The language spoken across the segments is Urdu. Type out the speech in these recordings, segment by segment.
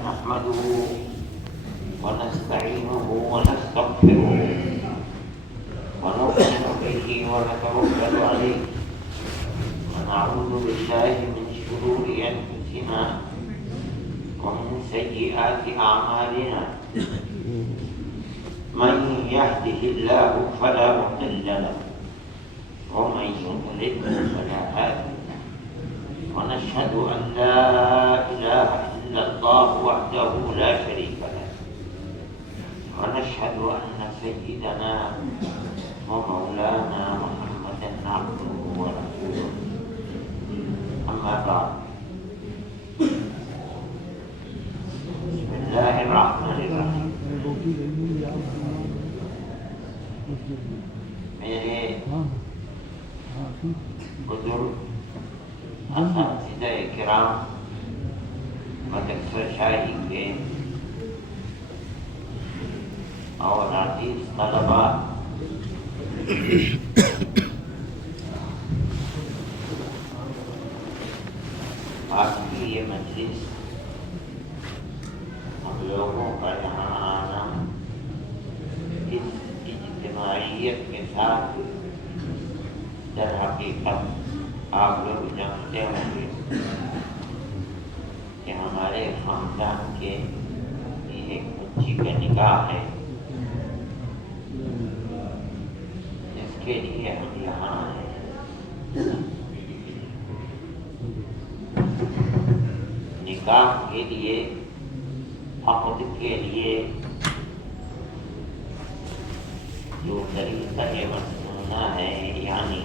نحمده ونستعينه ونستغفره ونؤمن به ونتوكل عليه ونعوذ بالله من شرور أنفسنا ومن سيئات أعمالنا من يهده الله فلا مضل له ومن يضلل فلا هادي له ونشهد أن لا إله إلا الله وحده لا شريك له ونشهد أن سيدنا ومولانا محمدا عبده ورسوله أما بعد بسم الله الرحمن الرحيم میرے بزرگ اساتذہ کرام مدرسہ شاہی کے اور عزیز طلباء آج کی یہ مجلس ہم لوگوں کا یہاں آنا اس اجتماعیت کے ساتھ در حقیقت آپ لوگ جانتے ہوں گے کہ ہمارے خاندان کے ایک بچی کا نکاح ہے جس کے لیے ہم یہاں آئے نکاح کے لیے عقد کے لیے جو طریقہ مسنونہ ہے یعنی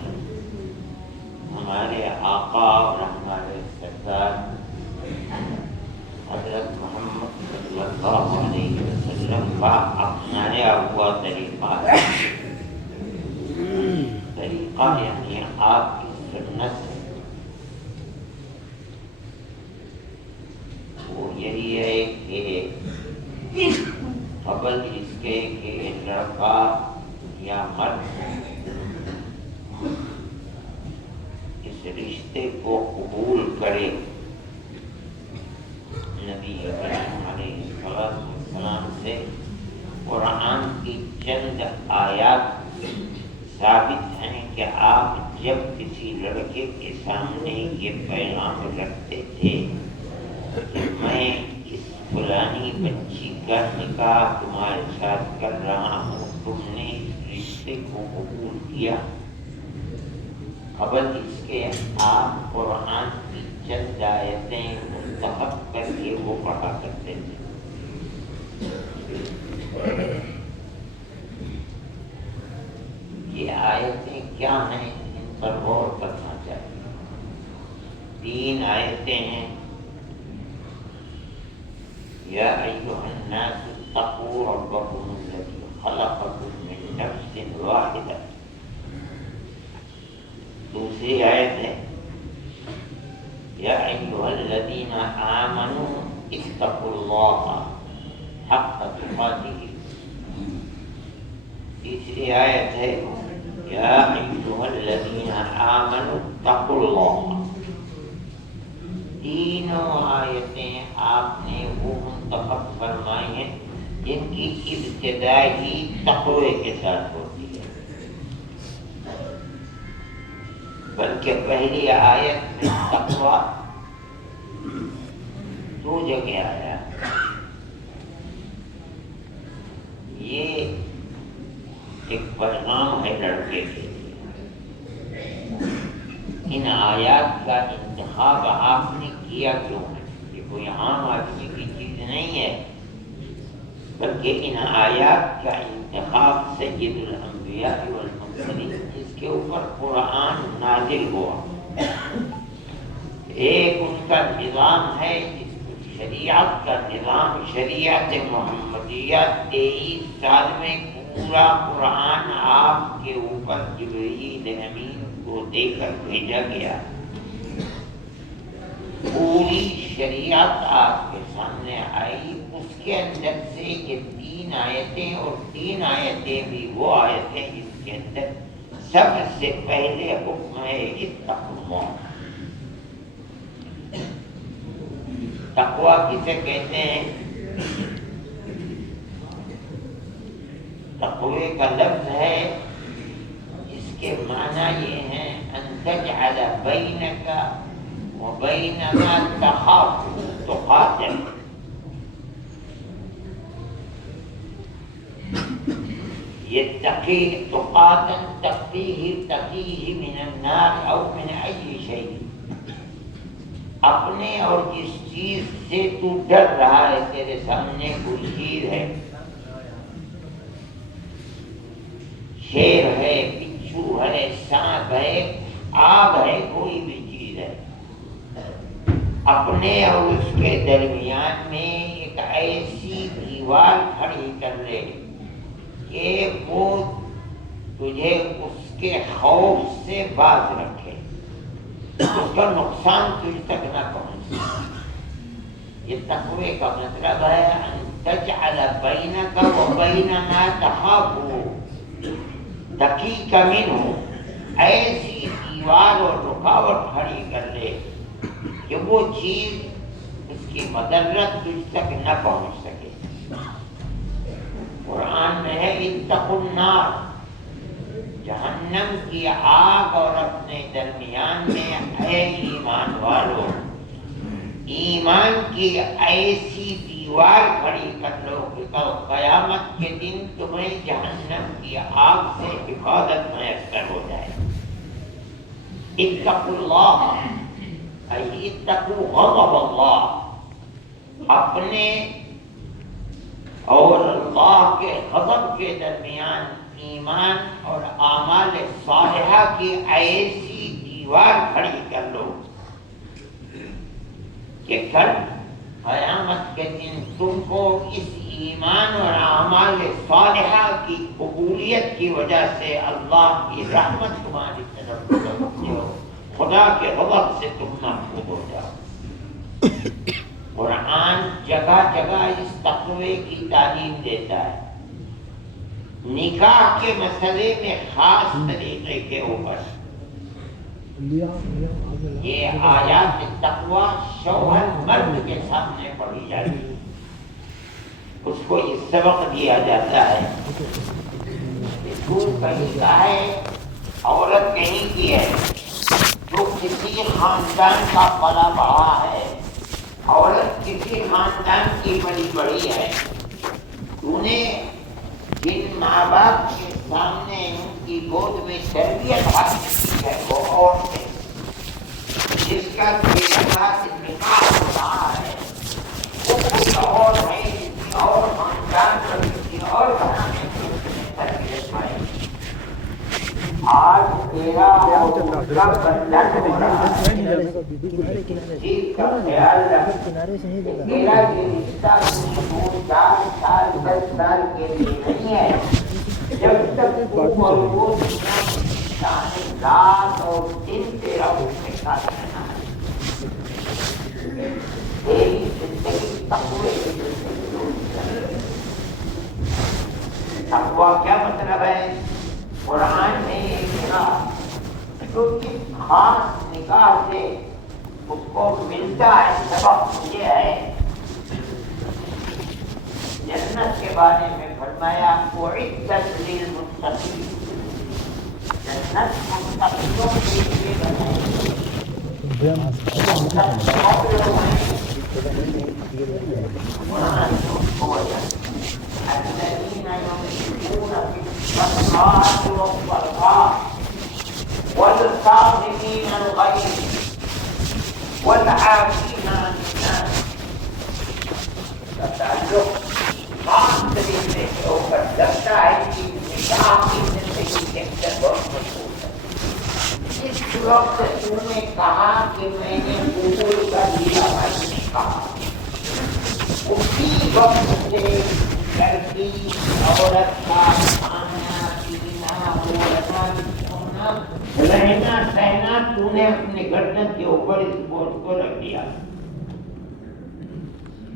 ہمارے آقا اور ہمارے سردار حضرت محمد صلی اللہ علیہ وسلم کا اپنایا ہوا طریقہ ہے طریقہ یعنی آپ کی سنت ہے وہ یہی ہے کہ قبل اس کے کہ لڑکا یا مرد اس رشتے کو قبول کرے نبی کریم علیہ السلام سے قرآن کی چند آیات ثابت ہیں کہ آپ جب کسی لڑکے کے سامنے یہ پیغام رکھتے تھے کہ میں اس فلانی بچی کا نکاح تمہارے ساتھ کر رہا ہوں تم نے اس رشتے کو قبول کیا قبل اس کے آپ قرآن کی چند آیتیں منتخب کر کے وہ پڑھا کرتے تھے یہ آیتیں کیا ہیں ان پر غور کرنا چاہیے 3 آیتیں ہیں یا ایھا الناس اتقوا ربکم الذی خلقکم من نفس واحدہ دوسری آیت ہے یا ایھا الذین آمنوا اتقوا اللہ حق تقاته تیسری آیت ہے یا ایھا الذین آمنوا اتقوا اللہ تینوں آیتیں آپ نے وہ منتخب فرمائی ہیں جن کی ابتدا ہی تقوی کے ساتھ ہوتی ہے بلکہ پہلی آیت میں تقوی 2 جگہ آیا یہ ایک پیغام ہے لڑکے کے لیے ان آیات کا انتخاب آپ نے کیا کیوں ہے یہ کوئی عام آدمی کی چیز نہیں ہے بلکہ ان آیات کا انتخاب سید الانبیاء والمرسلین جس کے اوپر قرآن نازل ہوا ایک ان کا نظام ہے جس کو شریعت کا نظام شریعت محمدیہ 23 سال میں پورا قرآن آپ کے اوپر جبرائیل امین کو دے کر بھیجا گیا پوری شریعت آپ کے سامنے آئی اس کے اندر سے یہ 3 آیتیں اور 3 آیتیں بھی وہ آیتیں جس کے اندر سب سے پہلے حکم ہے اتقوا اللہ تقویٰ کسے کہتے ہیں؟ تقوی کا لفظ ہے، اس کے معنی یہ ہیں ان تجعل بینک و بین ما تخاف تقاتل. يتقي تقاتا تقيه من النار او من اي شيء. اپنے اور جس چیز سے تو ڈر رہا ہے، تیرے سامنے کوئی چیز ہے، شیر ہے، بچھو ہے، سانپ ہے، آگ ہے، کوئی بھی چیز ہے، اپنے اور اس کے درمیان میں ایک ایسی دیوار کھڑی کر لے کہ وہ تجھے اس کے خوف سے باز رکھے، اس کا نقصان تجھ تک نہ پہنچے. یہ تقوی کا مطلب ہے ان تجعل بینک و بین ما تخاف دقیق منہ، ایسی دیوار اور رکاوٹ کھڑی کر لے کہ وہ چیز، اس کی مضرت تجھ تک نہ پہنچ سکے. قرآن میں ہے اتقوا النار، جہنم کی آگ اور اپنے درمیان میں اے ایمان والو، ایمان کی ایسی دیوار کھڑی کر لو کہ قیامت کے دن تمہیں جہنم کی آگ سے حفاظت میسر ہو جائے. اتقوا اللہ ای اتقوا غضب اللہ، اپنے اور اللہ کے غضب کے درمیان ایمان اور اعمال صالحہ کی ایسی دیوار کھڑی کر لو کہ کل قیامت کے دن تم کو اس ایمان اور اعمال صالحہ کی قبولیت کی وجہ سے اللہ کی رحمت تمہاری طرف متوجہ ہو، خدا کے غضب سے تم محفوظ ہو جاؤ. قرآن جگہ جگہ اس تقوی کی تعلیم دیتا ہے. نکاح کے مسئلے میں خاص طریقے کے اوپر یہ آیات تقوی شوہر مرد کے سامنے پڑھی جاتی ہے، اس کو یہ سبق دیا جاتا ہے. تو کہیں کا ہے، عورت کہیں کی ہے، جو کسی خاندان کا پلا بڑھا ہے، عورت کسی خاندان کی بڑی بڑی ہے، تو نے جن ماں باپ کے سامنے ان کی گود میں تربیت حاصل کی ہے وہ عورت ہے، جس کا نکاح ہو رہا ہے وہ کوئی اور ہے، کسی اور خاندان پر کسی اور بنانے کی تربیت پائے. آج تیرا کا بندن ہو رہا ہے، چیز کا خیال رکھ. تیرا یہ رشتہ 4 سال 10 سال کے لیے نہیں ہے، جب تک تم اور وہ رات اور دن تیرا اس کے ساتھ رہنا ہے. تیری زندگی تقوی کی زندگی ہوگی. تقوی کیا مطلب ہے؟ قرآن نے یہ کہا جو کس خاص نکاح سے اس کو ملتا ہے، سبق مجھے ہے. جنت کے بارے میں فرمایا اعدت للمتقین، جنت متقیوں کے لیے بنائی الذين ينفقون في الصدقات والضراء والكاظمين الغيظ والعافين عن الناس. تعلق خاص طریقے کے اوپر لگتا ہے کہ نکاح کی زندگی کے اندر بہت مشہور ہے. اس وقت تم نے کہا کہ میں نے قبول کر لیا بھائی نکاح، اسی وقت سے لڑکی عورت کا کھانا پینا بولنا رہنا سہنا تو نے اپنے گردن کے اوپر اس بوجھ کو رکھ دیا.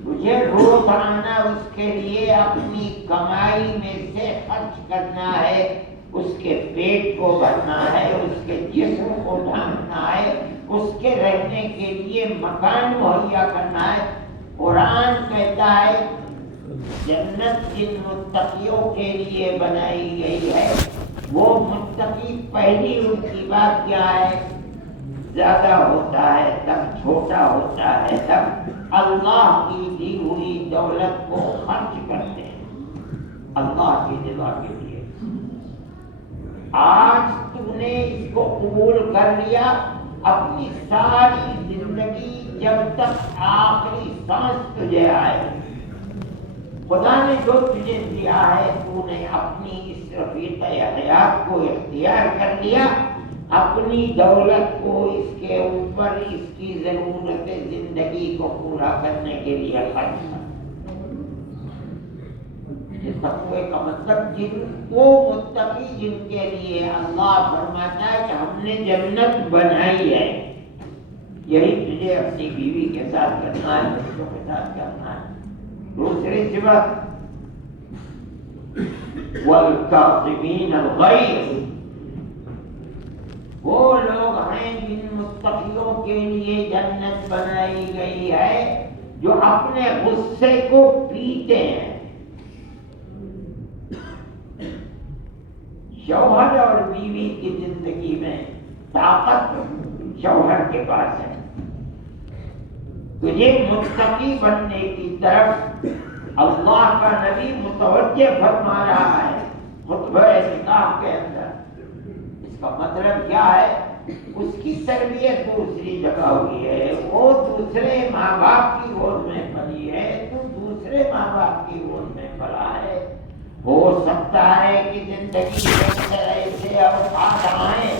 تجھے روزانہ اس کے لیے اپنی کمائی میں سے خرچ کرنا ہے، اس کے پیٹ کو بھرنا ہے، اس کے جسم کو ڈھانپنا ہے، اس کے رہنے کے لیے مکان مہیا کرنا ہے. قرآن کہتا ہے جنت جن متقیوں کے لیے بنائی گئی ہے، وہ متقی پہلی ان کی بات کیا ہے؟ زیادہ ہوتا ہے تب چھوٹا ہوتا ہے تب اللہ کی دی ہوئی دولت کو خرچ کرتے ہیں اللہ کی رضا کے لیے۔ آج تم نے اس کو قبول کر لیا، اپنی ساری زندگی جب تک آخری سانس تجھے آئے، خدا نے جو تجھے دیا ہے تو نے اپنی اس رفیق حیات کو اختیار کر لیا، اپنی دولت کو اس کے اوپر اس کی ضرورت زندگی کو پورا کرنے کے لیے خرچ کر۔ تقوی کا مطلب وہ متقی جن کے لیے اللہ فرماتا ہے کہ ہم نے جنت بنائی ہے، یہی تجھے اپنی بیوی کے ساتھ کرنا ہے، بچوں کے ساتھ کرنا ہے۔ دوسری صفت والکاظمین الغیظ، وہ لوگ ہیں جن متقیوں کے لیے جنت بنائی گئی ہے جو اپنے غصے کو پیتے ہیں۔ شوہر اور بیوی کی زندگی میں طاقت شوہر کے پاس ہے، تجھے متقی بننے کی طرف اللہ کا نبی متوجہ فرما رہا ہے خطبہ نکاح کے اندر۔ اس کا مطلب کیا ہے؟ اس کی تربیت دوسری جگہ ہوئی ہے، وہ دوسرے ماں باپ کی گود میں پلی ہے، تو دوسرے ماں باپ کی گود میں پلا ہے۔ ہو سکتا ہے کہ زندگی کے اندر ایسے اوقات آئیں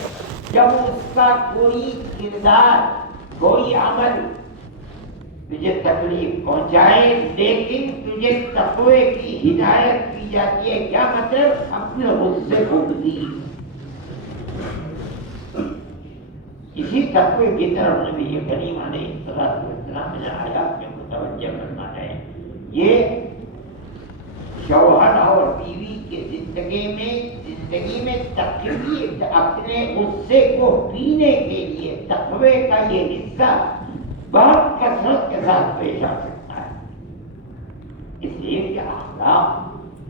جب اس کا کوئی کردار، کوئی عمل تجھے تکلیف پہنچائے، لیکن تجھے تقوی کی ہدایت کی جاتی ہے۔ کیا مطلب؟ اپنے غصے کو پلیز اسی تقوی کی طرف نبی کریم علیہ السلام نے آیات میں متوجہ کرنا ہے۔ یہ شوہر اور بیوی کے زندگی میں تقوی، اپنے غصے کو پینے کے لیے تقوی کا یہ حصہ بہت کثرت کے ساتھ پیش آ سکتا ہے، اس لیے کہ اخلاق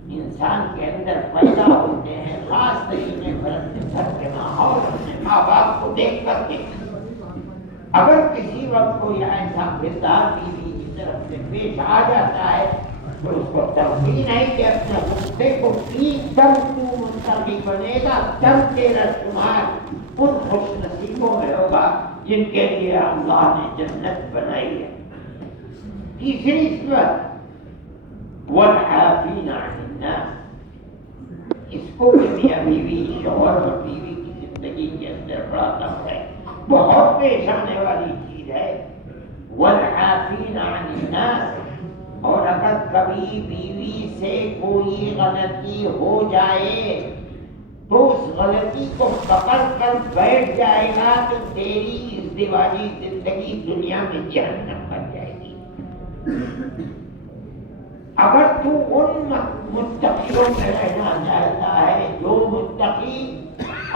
انسان کے اندر پیدا ہوتے ہیں خاص طریقے پر اپنے گھر کے ماحول، اپنے ماں باپ کو دیکھ کر کے۔ اگر کسی وقت کوئی ایسا کردار بیوی کی طرف سے پیش آ جاتا ہے تو اس کو تلقین ہے کہ اپنے غصے کو پی تب تو متقی بنے گا، تب تیرا شمار ان خوش نصیبوں میں ہوگا جن کے لیے اللہ نے جنت بنائی ہے۔ تیسری صفت والعافین عن الناس، اس کو بھی میاں بیوی، شوہر اور بیوی کی زندگی کے اندر بڑا دم ہے، بہت پیش آنے والی چیز ہے۔ والعافین عن الناس، اور اگر کبھی بیوی سے کوئی غلطی ہو جائے تو اس غلطی کو پکڑ کر بیٹھ جائے گا تو تیری ازدواجی زندگی دنیا میں جہنم بن جائے گی۔ اگر تو ان متقیوں میں رہنا چاہتا ہے جو متقی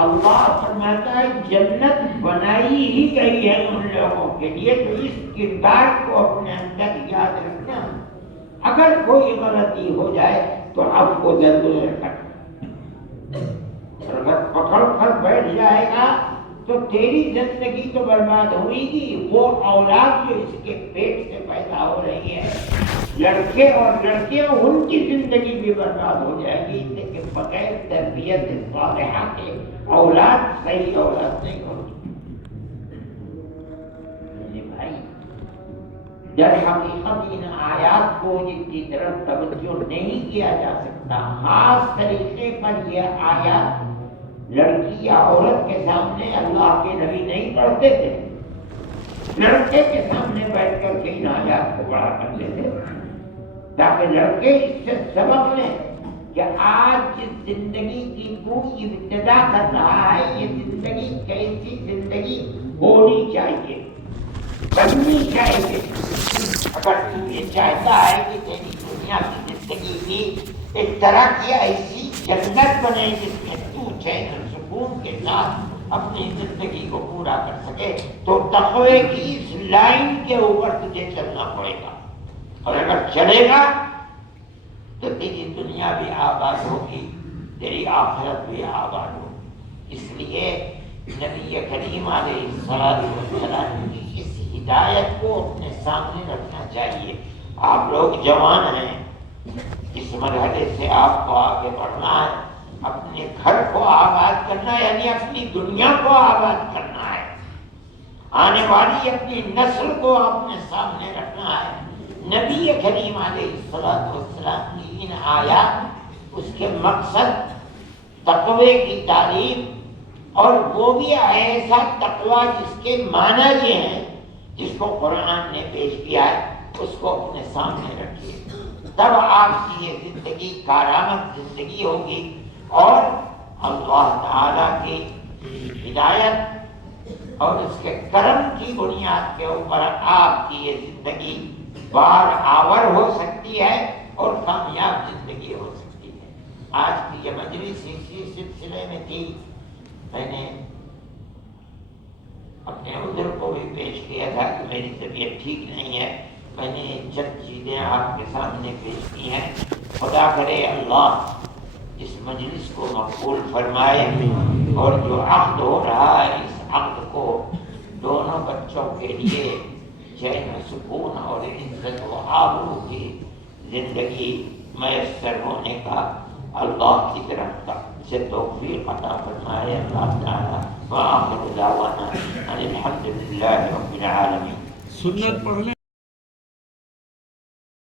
اللہ فرماتا ہے جنت بنائی ہی گئی ہے ان لوگوں کے لیے، تو اس کردار کو اپنے اندر یاد رکھنا۔ اگر کوئی غلطی ہو جائے تو آپ کو ضرور رکھنا، اگر پکڑ کر بیٹھ جائے گا تو تیری زندگی تو برباد ہوئی گی، وہ اولاد جو اس کے پیٹ سے پیدا ہو رہی ہے، لڑکے اور لڑکیاں، ان کی زندگی بھی برباد ہو جائے گی، لیکن بغیر تربیت صالحہ کے اولاد صحیح اولاد نہیں ہوگی۔ بھائی در حقیقت ان آیات کو جن کی طرف توجہ نہیں کیا جا سکتا، خاص طریقے پر یہ آیات لڑکی یا عورت کے سامنے اللہ کے نبی نہیں پڑھتے تھے، لڑکے کے سامنے بیٹھ کر کے ان آیات کو پڑھا کرتے تھے تاکہ لڑکے اس سے سبق لیں کہ آج جس زندگی کی تو ابتدا کر رہا ہے، یہ زندگی کیسی زندگی ہونی چاہیے، بننی چاہیے۔ اگر تو یہ چاہتا ہے کہ تیری دنیا کی زندگی بھی ایک طرح کی ایسی جنت بنے جس میں تو چین اور سکون کے ساتھ اپنی زندگی کو پورا کر سکے، تو تقوی کی اس لائن کے اوپر تجھے چلنا پڑے گا۔ اور اگر چلے گا تو تیری دنیا بھی آباد ہوگی، تیری آخرت بھی آباد ہوگی۔ اس لیے نبی کریم علیہ السلام کی اس ہدایت کو اپنے سامنے رکھنا چاہیے۔ آپ لوگ جوان ہیں، اس مرحلے سے آپ کو آگے بڑھنا ہے، اپنے گھر کو آباد کرنا ہے، یعنی اپنی دنیا کو آباد کرنا ہے، آنے والی اپنی نسل کو اپنے سامنے رکھنا ہے۔ نبی کریم علیہ السلام کی ان آیات، اس کے مقصد تقوی کی تعلیم، اور وہ بھی ایسا تقوی جس کے معنی یہ ہیں، جس کو قرآن نے پیش کیا ہے، اس کو اپنے سامنے رکھیے، تب آپ کی یہ زندگی کارآمد زندگی ہوگی، اور اللہ تعالیٰ کی ہدایت اور اس کے کرم کی بنیاد کے اوپر آپ کی یہ زندگی بار آور ہو سکتی ہے اور کامیاب زندگی ہو سکتی ہے۔ آج کی یہ مجلس اسی سلسلے میں تھی۔ میں نے اپنے عذر کو بھی پیش کیا تھا کہ میری طبیعت ٹھیک نہیں ہے، میں نے چند چیزیں آپ کے سامنے پیش کی ہیں۔ خدا کرے اللہ اس مجلس کو مقبول فرمائے، اور جو عقد ہو رہا ہے اس عقد کو دونوں بچوں کے لیے چین و سکون اور عزت و آبرو کی زندگی میسر ہونے کا اللہ کی طرف سے توفیق عطا فرمائے اللہ تعالیٰ۔ وآخر دعوانا ان الحمد للہ رب العالمین۔ سنت پڑھ لیں۔